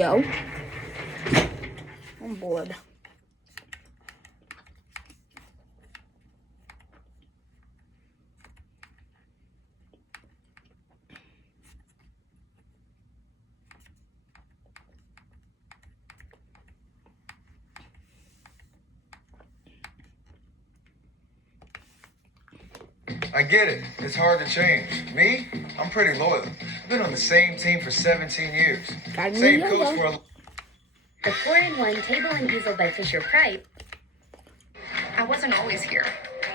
Yo, I'm bored. I get it. It's hard to change. Me? I'm pretty loyal. I've been on the same team for 17 years. Same coach for a... The 4-in-1 table and easel by Fisher-Price. I wasn't always here,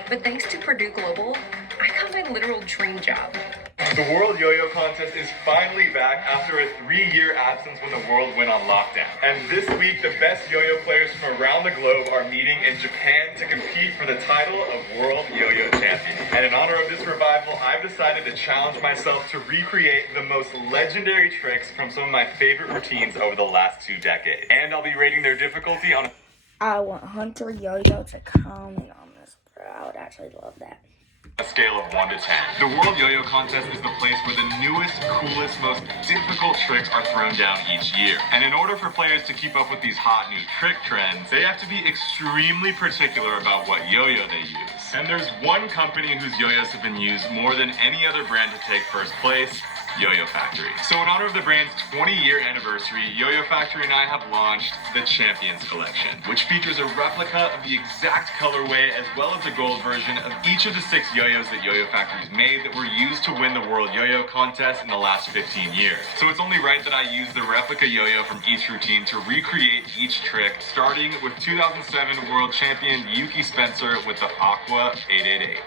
but thanks to Purdue Global, I got my literal dream job. The World Yo-Yo Contest is finally back after a 3-year absence when the world went on lockdown. And this week, the best yo-yo players from around the globe are meeting in Japan to compete for the title of World Yo-Yo Champion. And in honor of this revival, I've decided to challenge myself to recreate the most legendary tricks from some of my favorite routines over the last 2 decades. And I'll be rating their difficulty on I want Hunter Yo-Yo to comment on this, bro. I would actually love that. a scale of 1 to 10. The World Yo-Yo Contest is the place where the newest, coolest, most difficult tricks are thrown down each year. And in order for players to keep up with these hot new trick trends, they have to be extremely particular about what yo-yo they use. And there's one company whose yo-yos have been used more than any other brand to take first place: Yo-Yo Factory. So in honor of the brand's 20-year anniversary, Yo-Yo Factory and I have launched the Champions Collection, which features a replica of the exact colorway as well as a gold version of each of the 6 yo-yos that Yo-Yo Factory's made that were used to win the World Yo-Yo Contest in the last 15 years. So it's only right that I use the replica yo-yo from each routine to recreate each trick, starting with 2007 World Champion Yuki Spencer with the Aqua 888.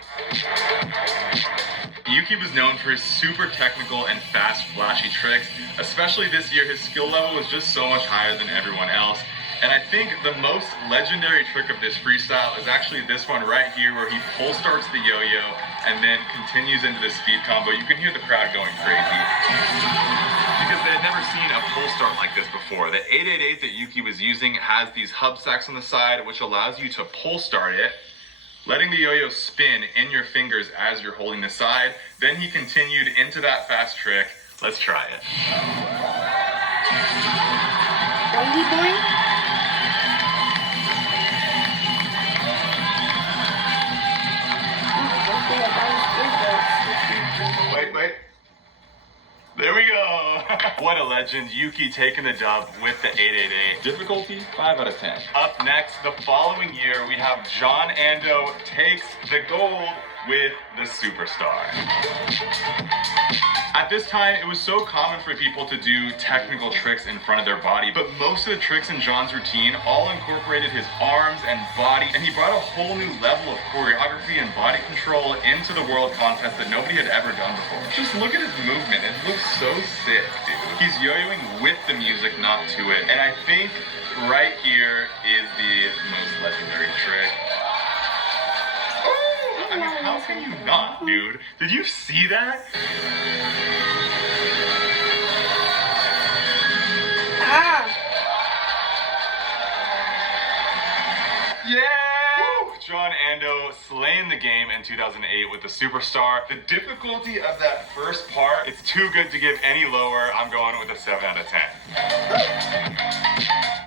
Yuki was known for his super technical and fast, flashy tricks. Especially this year, his skill level was just so much higher than everyone else. And I think the most legendary trick of this freestyle is actually this one right here, where he pull starts the yo-yo and then continues into the speed combo. You can hear the crowd going crazy because they had never seen a pull start like this before. The 888 that Yuki was using has these hub sacks on the side, which allows you to pull start it, letting the yo-yo spin in your fingers as you're holding the side. Then he continued into that fast trick. Let's try it. Boingy boing. Wait. There we go. What a legend. Yuki taking the dub with the 888. Difficulty, 5 out of 10. Up next, the following year, we have John Ando takes the gold with the Superstar. At this time, it was so common for people to do technical tricks in front of their body, but most of the tricks in John's routine all incorporated his arms and body, and he brought a whole new level of choreography and body control into the world contest that nobody had ever done before. Just look at his movement. It looks so sick, dude. He's yo-yoing with the music, not to it. And I think right here is the most legendary trick. I mean, how can you not, dude? Did you see that? Yeah! Woo! John Ando slaying the game in 2008 with the Superstar. The difficulty of that first part, it's too good to give any lower. I'm going with a 7 out of 10.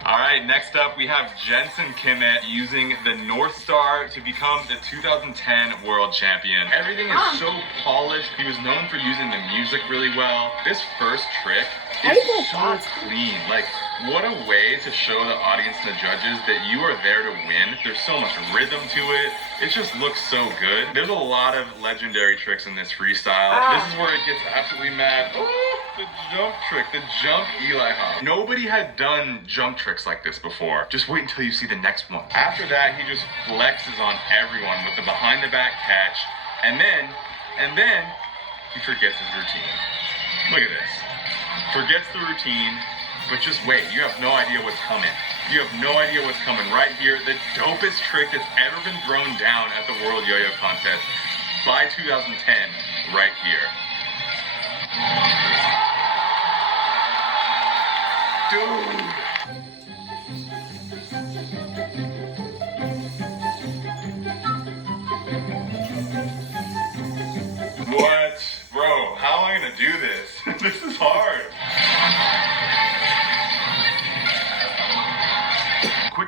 All right, next up we have Jensen Kimmett using the North Star to become the 2010 World Champion. Everything is so polished. He was known for using the music really well. This first trick is so clean. Like, what a way to show the audience and the judges that you are there to win. There's so much rhythm to it. It just looks so good. There's a lot of legendary tricks in this freestyle. This is where it gets absolutely mad. Oh, the jump trick, the jump Eli hop. Nobody had done jump tricks like this before. Just wait until you see the next one. After that, he just flexes on everyone with the behind the back catch. And then he forgets his routine. Look at this. Forgets the routine, but just wait. You have no idea what's coming. You have no idea what's coming right here. The dopest trick that's ever been thrown down at the World Yo-Yo Contest by 2010, right here. Dude. What? Bro, how am I gonna do this? This is hard.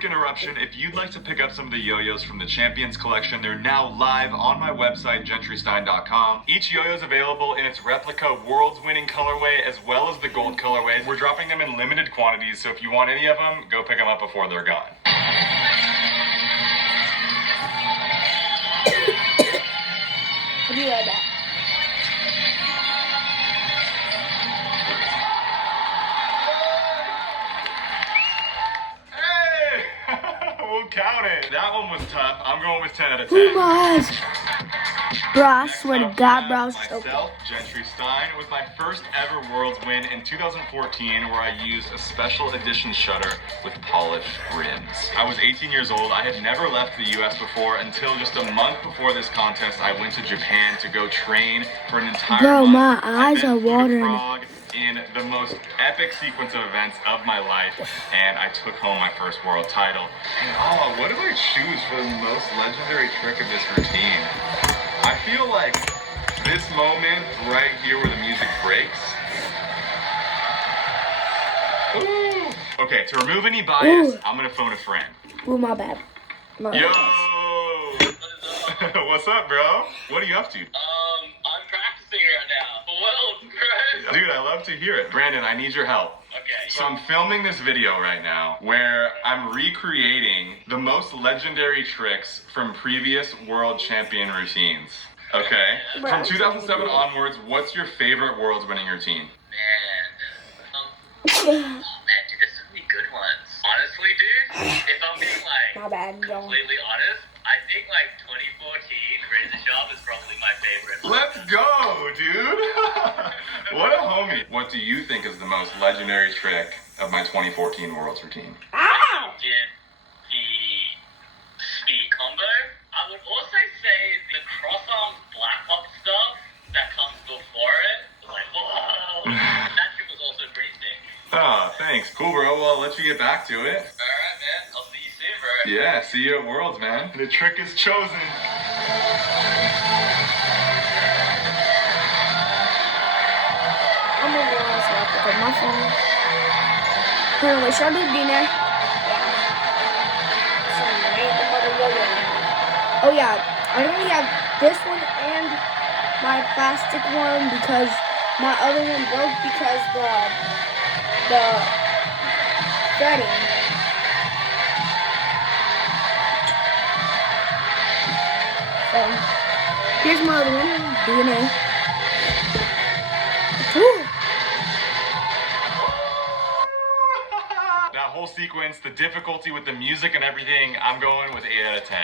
quick interruption. If you'd like to pick up some of the yo-yos from the Champions collection, they're now live on my website, gentrystein.com. Each yo-yo is available in its replica World's Winning colorway as well as the gold colorway. We're dropping them in limited quantities, so if you want any of them, go pick them up before they're gone. I'll be right back. We'll count it. That one was tough. I'm going with 10 out of 10. Oh my gosh. Bro, I swear to God, bro, I was so Myself, Gentry Stein, with my first ever Worlds win in 2014, where I used a special edition shutter with polished rims. I was 18 years old. I had never left the US before until just a month before this contest. I went to Japan to go train for an entire Bro, month. my eyes are watering. In the most epic sequence of events of my life, and I took home my first world title. And what do I choose for the most legendary trick of this routine? I feel like this moment right here where the music breaks. Ooh. Okay, to remove any bias, I'm gonna phone a friend. Oh, my bad. My Yo! What is up? What's up, bro? What are you up to? I'm practicing right now. Well, right? Dude, I love to hear it. Brandon, I need your help. Okay. So I'm filming this video right now where I'm recreating the most legendary tricks from previous world champion routines. Okay? From 2007 onwards, what's your favorite world's winning routine? Man, dude, there's so many good ones. Honestly, dude, if I'm being My bad, yo. completely honest, I think 2014 Razor Sharp is probably my favorite. Let's go, dude! What a homie. What do you think is the most legendary trick of my 2014 world's routine? Ow! Did the speed combo. I would also say the cross-arm black hop stuff that comes before it. Whoa! That trick was also pretty sick. Oh, thanks. Cool, bro. Well, I'll let you get back to it. Alright, man. I'll see you soon, bro. Yeah, see you at Worlds, man. The trick is chosen. I'm gonna go on so I have to put my phone. Hold on, wait, should I do dinner? Yeah. Oh yeah, I only have this one and my plastic one because my other one broke because the threading. So here's my other one, DNA. Woo. That whole sequence, the difficulty with the music and everything, I'm going with 8 out of 10.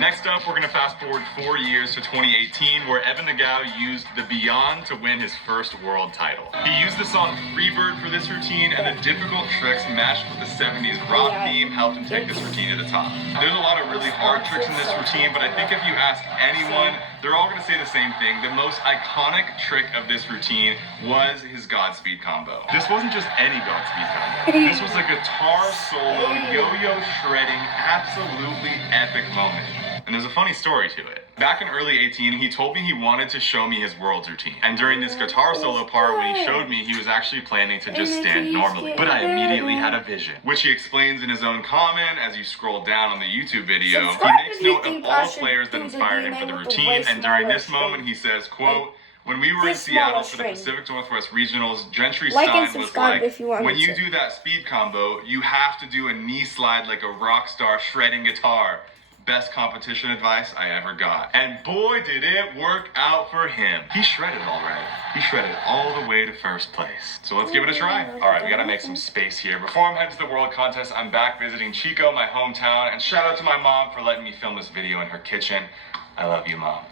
Next up, we're going to fast forward 4 years to 2018, where Evan Nagao used the Beyond to win his first world title. He used the song Freebird for this routine, and the difficult tricks matched with the 70s rock theme helped him take this routine to the top. There's a lot of really hard tricks in this routine, but I think if you ask anyone, they're all going to say the same thing. The most iconic trick of this routine was his Godspeed combo. This wasn't just any Godspeed combo. This was a guitar solo, yo-yo shredding, absolutely epic moment. And there's a funny story to it. Back in early 18, he told me he wanted to show me his world's routine. And during this guitar solo part, when he showed me, he was actually planning to just stand normally. But I immediately had a vision, which he explains in his own comment as you scroll down on the YouTube video. He makes note of all players that inspired him for the routine. And during this moment, he says, quote, "When we were in Seattle for the Pacific Northwest Regionals, Gentry Stein was like, when you do that speed combo, you have to do a knee slide like a rock star shredding guitar. Best competition advice I ever got." And boy, did it work out for him. He shredded all right. He shredded all the way to first place. So let's give it a try. All right, we gotta make some space here. Before I'm headed to the World Contest, I'm back visiting Chico, my hometown, and shout out to my mom for letting me film this video in her kitchen. I love you, Mom.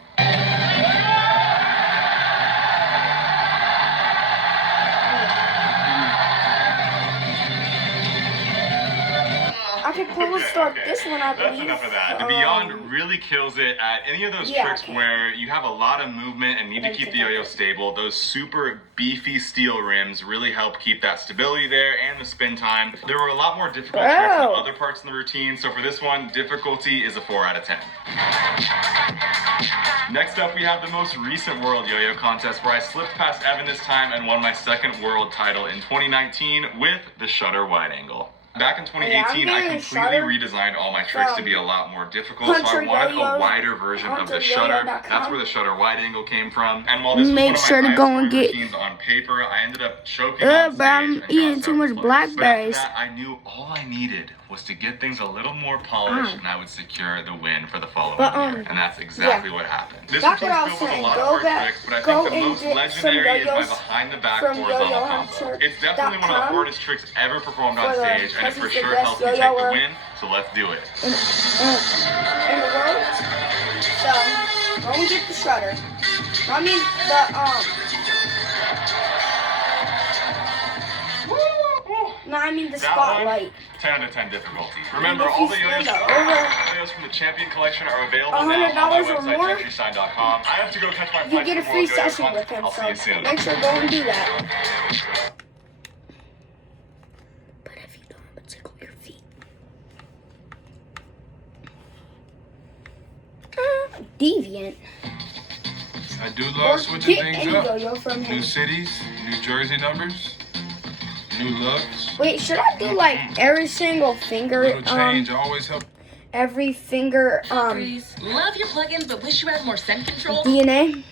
I could probably start this one, I That's believe. enough of that. The Beyond really kills it at any of those tricks where you have a lot of movement and need to keep the yo-yo stable. Those super beefy steel rims really help keep that stability there and the spin time. There were a lot more difficult tricks in other parts in the routine, so for this one, difficulty is a 4 out of 10. Next up, we have the most recent World Yo-Yo Contest where I slipped past Evan this time and won my second world title in 2019 with the shutter wide angle. Back in 2018, I getting completely Shutter redesigned all my tricks to from be a lot more difficult, so I Hunter wanted Yo-Yo, a wider version of the shutter. HunterYoyo.com. That's where the shutter wide angle came from. And while this was Make one of sure my to go and highest get- routines on paper, I ended up choking on but I'm stage and eating got too much several flips. blackberries. But after that, I knew all I needed was to get things a little more polished, and I would secure the win for the following But, year. And that's exactly what happened. This That's routine what I is was filled with a saying. lot Go of hard back- tricks, but I go think the and most get some legendary is my yo-yos behind-the-back from horizontal Yo-Yo combo. Hunter It's definitely one of the .com hardest tricks ever performed on for the- stage, and it this for is the sure best helps me take the yo-yoer win, so let's do it. in the world. So go and get the shutter. I mean the That one, spotlight. 10 out of 10 difficulty. Remember, if all you the spend yo-yos from the Champion Collection are available now on my $100 or website, more, GentrySign.com. I have to go catch my You flight get a to free World Yo-Yo session Con. with him, I'll see you so soon. make sure to go and do that. But if you don't, I'm gonna tickle your feet. Deviant. I do Or love switching get things any up. yo-yo from New him. cities, new jersey numbers, new looks. Wait, should I do like every single finger? Little change always helps. Every finger Love your plugins, but wish you had more scent control. DNA.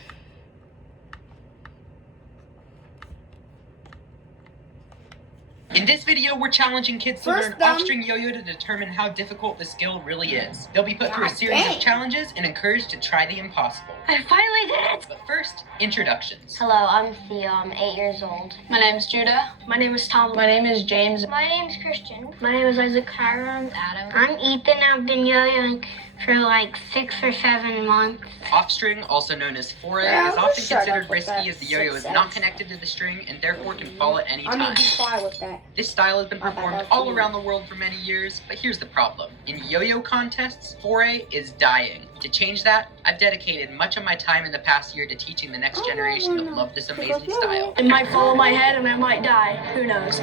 In this video, we're challenging kids to First learn down. off-string yo-yo to determine how difficult the skill really is. They'll be put through a God series dang. of challenges and encouraged to try the impossible. I finally did it! But first, introductions. Hello, I'm Theo. I'm 8 years old. My name is Judah. My name is Tom. My name is James. My name is Christian. My name is Isaac. Hiram. Adam. I'm Ethan. I've been yo-yoing for like 6 or 7 months. Off-string, also known as foray, Yeah, is I'll often just shut considered up with risky that as the yo-yo is 6 not cents. connected to the string and therefore can fall at any I mean, time. be quiet with that. This style has been I'm performed about all to. around the world for many years, but here's the problem. In yo-yo contests, foray is dying. To change that, I've dedicated much of my time in the past year to teaching the next generation that love this amazing style. It might follow my head and I might die. Who knows?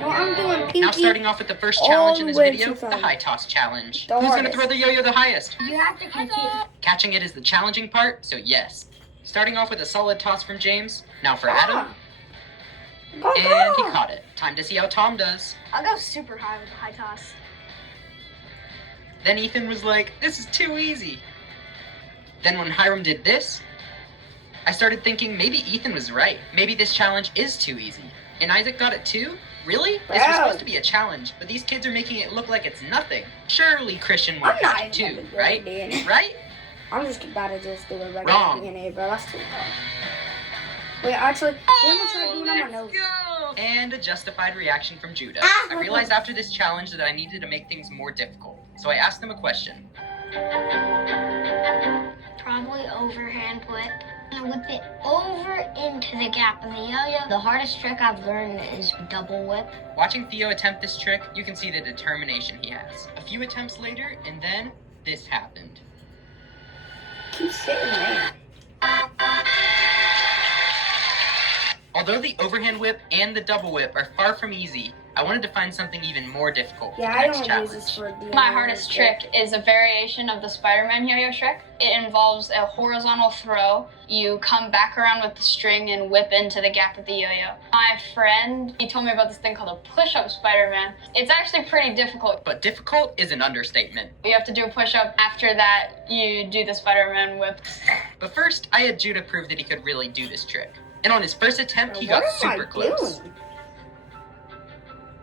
No, I'm doing pinky. Now starting off with the first all challenge in this the way video, to the the high toss challenge. The Who's gonna hardest. throw the yo-yo the highest? You have to catch it. Catching it is the challenging part, so yes. Starting off with a solid toss from James. Now for Adam, Go, and he go. caught it. Time to see how Tom does. I'll go super high with a high toss. Then Ethan was like, this is too easy. Then when Hiram did this, I started thinking maybe Ethan was right. Maybe this challenge is too easy. And Isaac got it too? Really? This was Wow. supposed to be a challenge, but these kids are making it look like it's nothing. Surely Christian would I'm not catch it even too, gonna right? do it. Right? I'm just about to just do a regular Wrong. DNA, bro. That's too hard. Wait, actually, I'm gonna try doing it on my nose. And a justified reaction from Judah. Ah! I realized after this challenge that I needed to make things more difficult. So I asked him a question. Probably overhand whip. And whip it over into the gap of the yo-yo. The hardest trick I've learned is double whip. Watching Theo attempt this trick, you can see the determination he has. A few attempts later, and then this happened. Keep sitting there. Although the overhand whip and the double whip are far from easy, I wanted to find something even more difficult for Yeah, the I next don't challenge. use this for DNA. My hardest trick is a variation of the Spider-Man yo-yo trick. It involves a horizontal throw. You come back around with the string and whip into the gap of the yo-yo. My friend, he told me about this thing called a push-up Spider-Man. It's actually pretty difficult. But difficult is an understatement. You have to do a push-up. After that, you do the Spider-Man whip. But first, I had Judah prove that he could really do this trick. And on his first attempt, he What got am I super close. doing?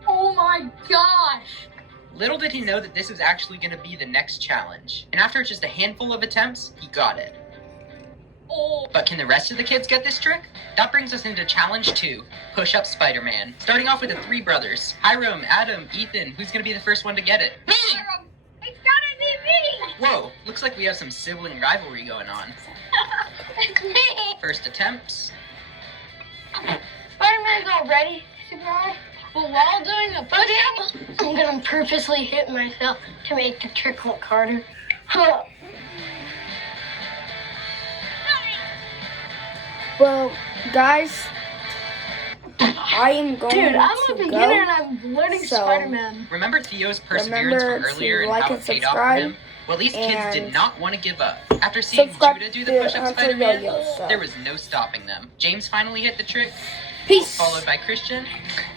Oh my gosh! Little did he know that this was actually going to be the next challenge. And after just a handful of attempts, he got it. Oh. But can the rest of the kids get this trick? That brings us into challenge 2, Push Up Spider-Man. Starting off with the 3 brothers, Hiram, Adam, Ethan. Who's going to be the first one to get it? Me! It's gotta be me! Whoa, looks like we have some sibling rivalry going on. It's me! First attempts. Spider-Man's already super hard. But while doing the push-up, I'm gonna purposely hit myself to make the trick look harder. Huh. Well, guys, I am going Dude, I'm to a beginner go. and I'm learning So, Spider-Man. Remember Theo's perseverance Remember from earlier to and like how and it paid off for subscribe, him? Well, these kids did and not want to give up. After seeing subscribe Judah do the to push-up Hunter Spider-Man, Yo-Yo, so. there was no stopping them. James finally hit the trick, Peace. followed by Christian,